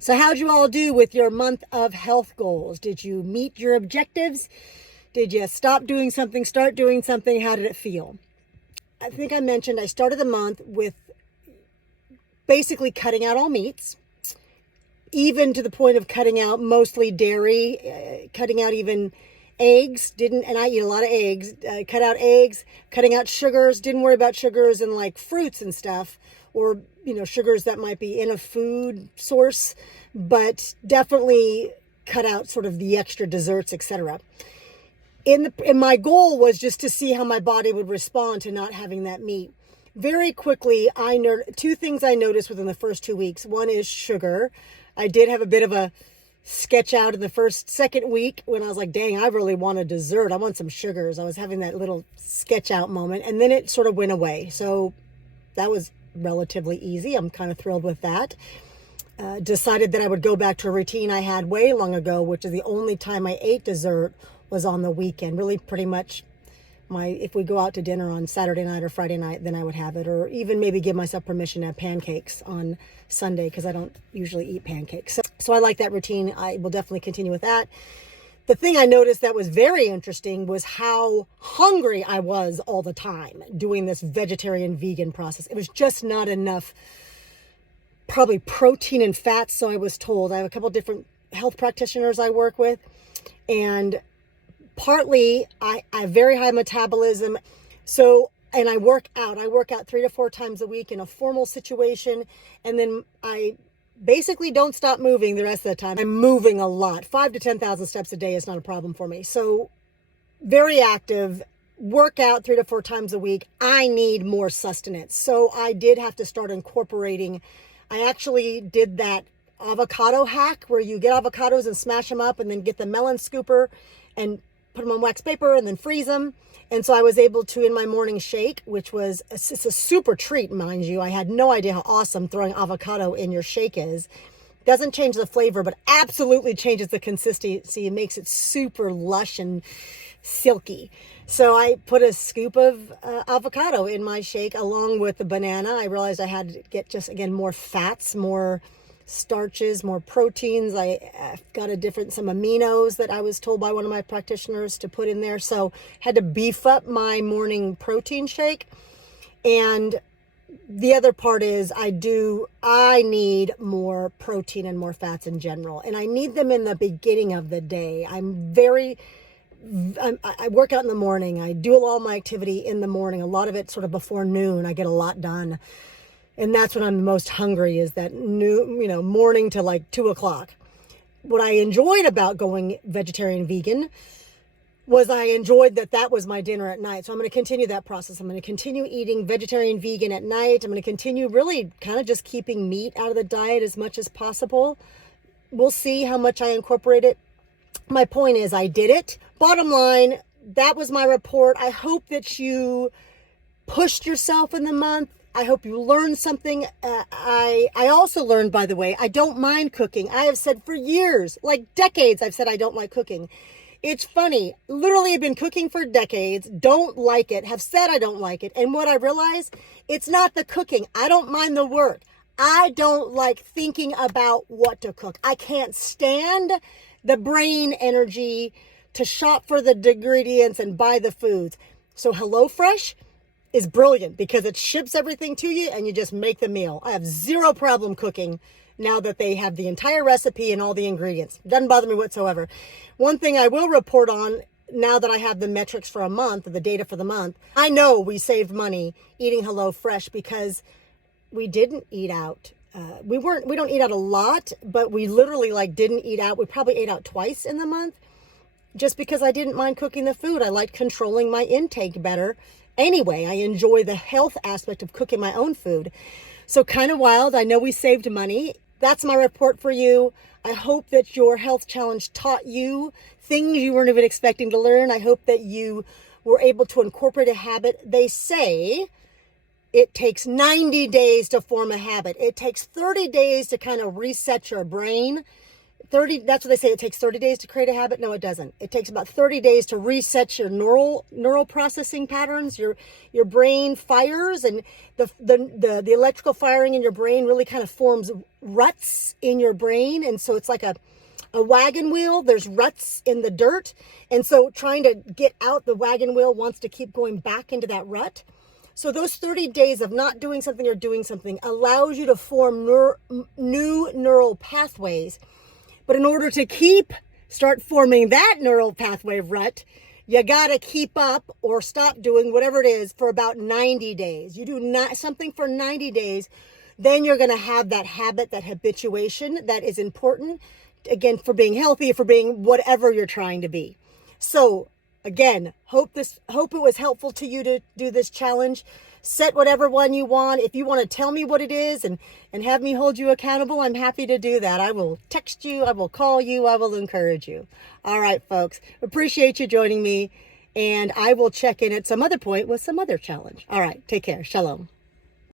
So how'd you all do with your month of health goals? Did you meet your objectives? Did you stop doing something, start doing something? How did it feel? I think I mentioned I started the month with basically cutting out all meats, even to the point of cutting out mostly dairy, cutting out even eggs. And I eat a lot of eggs. Cut out eggs, cutting out sugars. Didn't worry about sugars and like fruits and stuff, or sugars that might be in a food source, but definitely cut out sort of the extra desserts, etc. And my goal was just to see how my body would respond to not having that meat. Very quickly, two things I noticed within the first 2 weeks. One is sugar. I did have a bit of a sketch out in the second week when I was like, dang, I really want a dessert. I want some sugars. I was having that little sketch out moment, and then it sort of went away. So that was relatively easy. I'm kind of thrilled with that. Decided that I would go back to a routine I had way long ago, which is the only time I ate dessert was on the weekend. Really pretty much if we go out to dinner on Saturday night or Friday night, then I would have it, or even maybe give myself permission to have pancakes on Sunday, because I don't usually eat pancakes. So I like that routine. I will definitely continue with that. The thing I noticed that was very interesting was how hungry I was all the time doing this vegetarian vegan process. It was just not enough, probably protein and fats. So I was told. I have a couple different health practitioners I work with, and partly I have very high metabolism. And I work out 3 to 4 times a week in a formal situation. And then I basically don't stop moving the rest of the time. I'm moving a lot. 5 to 10,000 steps a day is not a problem for me. So very active, work out 3 to 4 times a week. I need more sustenance. So I did have to start incorporating. I actually did that avocado hack where you get avocados and smash them up and then get the melon scooper and put them on wax paper and then freeze them. And so I was able to, in my morning shake, which was, it's a super treat, mind you. I had no idea how awesome throwing avocado in your shake is. Doesn't change the flavor, but absolutely changes the consistency. It makes it super lush and silky. So I put a scoop of avocado in my shake along with the banana. I realized I had to get just, again, more fats, more starches, more proteins. I got some aminos that I was told by one of my practitioners to put in there. So had to beef up my morning protein shake. And the other part is I need more protein and more fats in general. And I need them in the beginning of the day. I work out in the morning. I do all my activity in the morning. A lot of it sort of before noon. I get a lot done. And that's when I'm the most hungry, is that morning to like 2 o'clock. What I enjoyed about going vegetarian vegan was I enjoyed that was my dinner at night. So I'm going to continue that process. I'm going to continue eating vegetarian vegan at night. I'm going to continue really kind of just keeping meat out of the diet as much as possible. We'll see how much I incorporate it. My point is I did it. Bottom line, that was my report. I hope that you pushed yourself in the month. I hope you learned something. I also learned, by the way, I don't mind cooking. I have said for years, like decades, I've said I don't like cooking. It's funny. Literally, I've been cooking for decades, don't like it, have said I don't like it. And what I realized, it's not the cooking. I don't mind the work. I don't like thinking about what to cook. I can't stand the brain energy to shop for the ingredients and buy the foods. So HelloFresh is brilliant because it ships everything to you and you just make the meal. I have zero problem cooking now that they have the entire recipe and all the ingredients. Doesn't bother me whatsoever. One thing I will report on now that I have the metrics for a month, the data for the month, I know we saved money eating HelloFresh because we didn't eat out. We don't eat out a lot, but we literally didn't eat out. We probably ate out twice in the month just because I didn't mind cooking the food. I liked controlling my intake better. Anyway, I enjoy the health aspect of cooking my own food. So kind of wild. I know we saved money. That's my report for you. I hope that your health challenge taught you things you weren't even expecting to learn. I hope that you were able to incorporate a habit. They say it takes 90 days to form a habit. It takes 30 days to kind of reset your brain that's what they say, it takes 30 days to create a habit. No, it doesn't. It takes about 30 days to reset your neural processing patterns. Your brain fires, and the electrical firing in your brain really kind of forms ruts in your brain. And so it's like a wagon wheel. There's ruts in the dirt. And so trying to get out, the wagon wheel wants to keep going back into that rut. So those 30 days of not doing something or doing something allows you to form new neural pathways. But in order to start forming that neural pathway rut, you got to keep up or stop doing whatever it is for about 90 days. You do not something for 90 days, then you're going to have that habit, that habituation that is important, again, for being healthy, for being whatever you're trying to be. So again, hope it was helpful to you to do this challenge. Set whatever one you want. If you want to tell me what it is and have me hold you accountable, I'm happy to do that. I will text you, I will call you, I will encourage you. All right, folks, appreciate you joining me, and I will check in at some other point with some other challenge. All right, take care. Shalom.